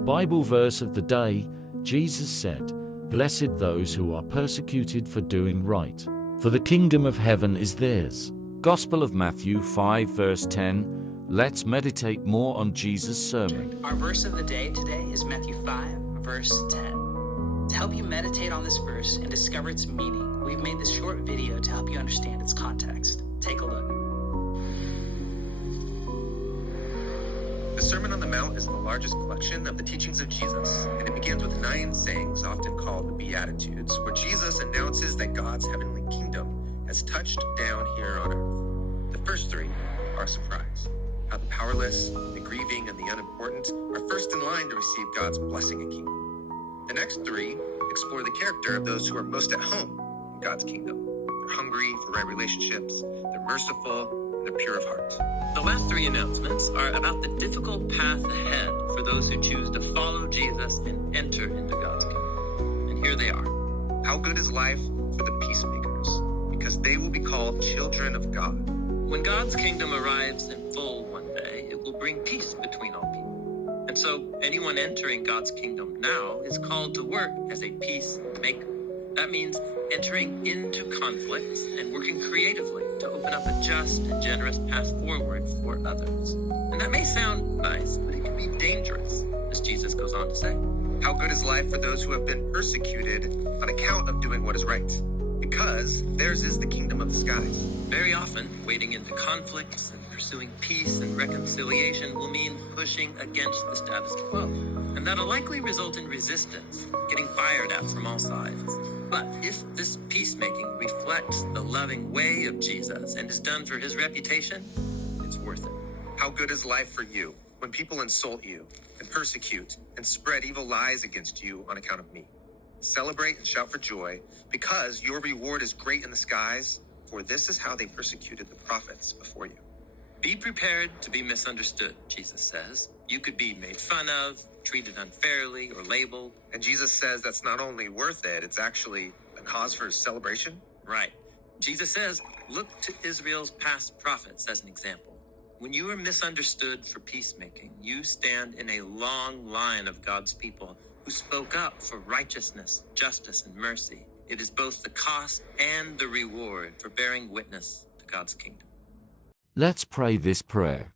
Bible verse of the day, Jesus said, "Blessed those who are persecuted for doing right, for the kingdom of heaven is theirs." Gospel of Matthew 5 verse 10. Let's meditate more on Jesus' sermon. Our verse of the day today is Matthew 5 verse 10. To help you meditate on this verse and discover its meaning, we've made this short video to help you understand its context. Take a look. The Sermon on the Mount is the largest collection of the teachings of Jesus, and it begins with 9 sayings, often called the Beatitudes, where Jesus announces that God's heavenly kingdom has touched down here on earth. The first 3 are a surprise: how the powerless, the grieving, and the unimportant are first in line to receive God's blessing and kingdom. The next 3 explore the character of those who are most at home in God's kingdom. They're hungry for right relationships, they're merciful, and they're pure of heart. The last 3 announcements are about the difficult path ahead for those who choose to follow Jesus and enter into God's kingdom. And here they are. How good is life for the peacemakers, because they will be called children of God. When God's kingdom arrives in full one day, it will bring peace between all people. And so anyone entering God's kingdom now is called to work as a peacemaker. That means entering into conflicts and working creatively to open up a just and generous path forward for others. And that may sound nice, but it can be dangerous, as Jesus goes on to say. How good is life for those who have been persecuted on account of doing what is right, because theirs is the kingdom of the skies. Very often, wading into conflicts and pursuing peace and reconciliation will mean pushing against the status quo. And that'll likely result in resistance, getting fired at from all sides. But if this peacemaking reflects the loving way of Jesus and is done for his reputation, it's worth it. How good is life for you when people insult you and persecute and spread evil lies against you on account of me? Celebrate and shout for joy, because your reward is great in the skies, for this is how they persecuted the prophets before you. Be prepared to be misunderstood, Jesus says. You could be made fun of, treated unfairly, or labeled. And Jesus says that's not only worth it, it's actually a cause for celebration. Right. Jesus says, look to Israel's past prophets as an example. When you are misunderstood for peacemaking, you stand in a long line of God's people who spoke up for righteousness, justice, and mercy. It is both the cost and the reward for bearing witness to God's kingdom. Let's pray this prayer.